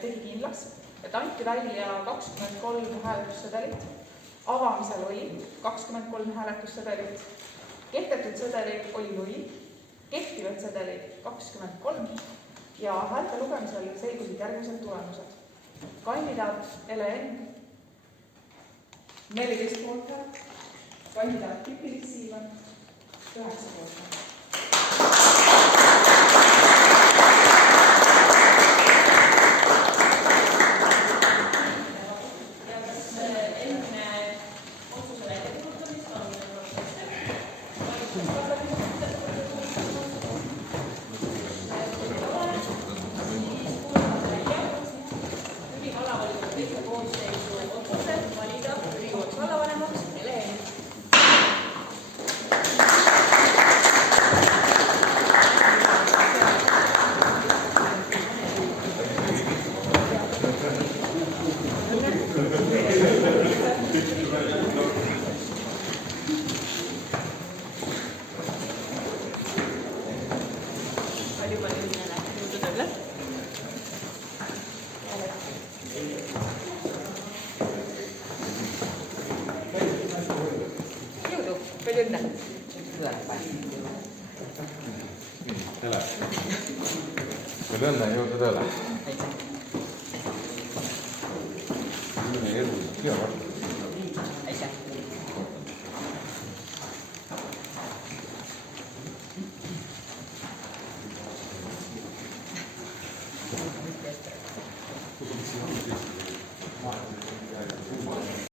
tegi kindlaks, et anti välja 23 hääletussedelit, avamisel oli 23 hääletussedelit, kehtetud sedelid oli 0, kehtivad sedelid 23 ja häälte lugemisel selgusid järgmised tulemused. Kandidaat Ele Eng 14 poolthäält, kandidaat Pipi-Liis Siimann 9 poolthäält. Palju õnne, jõudu tööle! Aitäh!